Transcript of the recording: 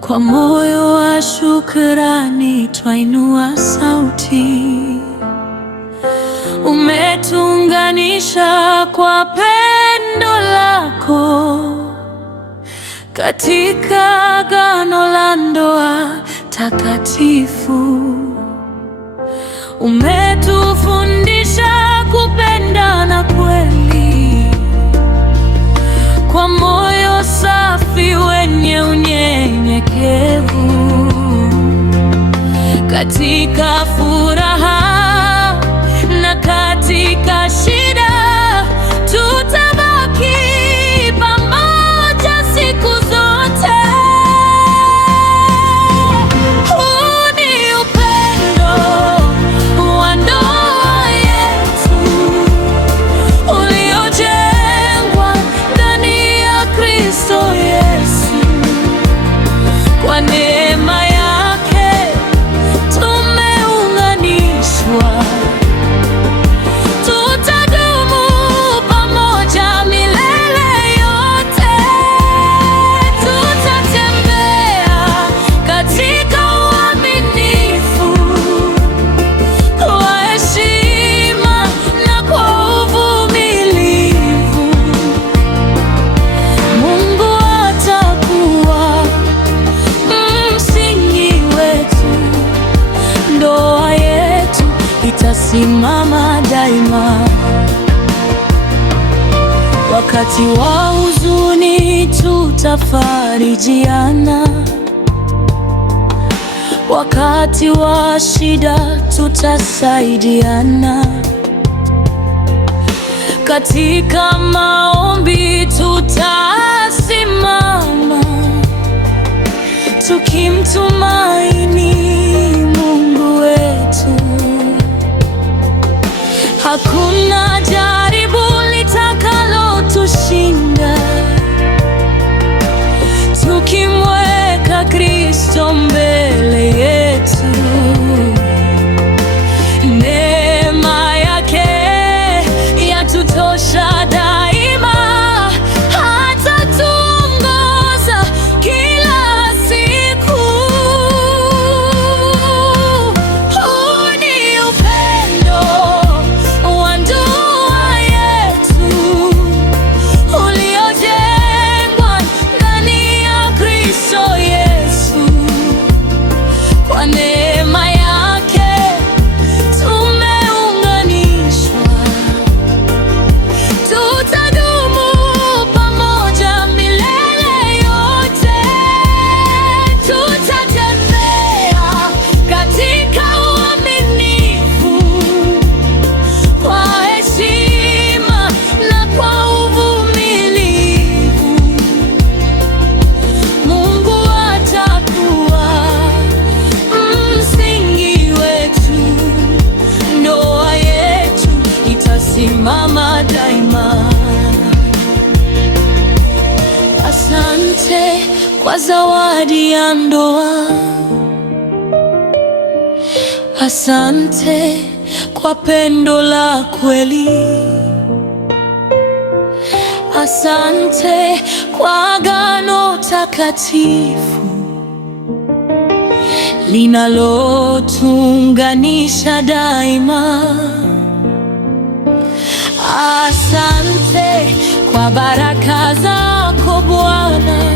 Kwa moyo wa shukrani twainua sauti. Umetuunganisha kwa pendo lako katika agano la ndoa takatifu. Umetufundisha kupendana kweli kwa moyo safi wenye unyenyekevu. Katika furaha na katika shida tutabaki pamoja siku zote. Huu ni upendo wa ndoa yetu uliojengwa ndani ya Kristo Yesu. Kwa neema yake tumeunganishwa, tutadumu pamoja milele yote. Tutatembea katika uaminifu, kwa heshima na kwa uvumilivu. Mungu atakuwa msingi wetu, ndoa yetu itasimama daima. Wakati wa huzuni tutafarijiana, wakati wa shida tutasaidiana, katika maombi tutasimama, tukimtumaini Mungu wetu. Hakuna jaribu litakalotushinda tukimweka Kristo mbele yetu. Neema yake yatutosha daima, hatatuongoza kila siku. Huu ni upendo wa ndoa yetu uliojengwa ndani ya Kristo Yesu. Kwa neema yake tumeunganishwa, tutadumu pamoja milele yote. Tutatembea katika uaminifu, kwa heshima na kwa uvumilivu. Mungu atakuwa msingi wetu, ndoa yetu itasimama daima. Asante kwa zawadi ya ndoa, asante kwa pendo la kweli, asante kwa agano takatifu linalotuunganisha daima. Asante kwa baraka zako Bwana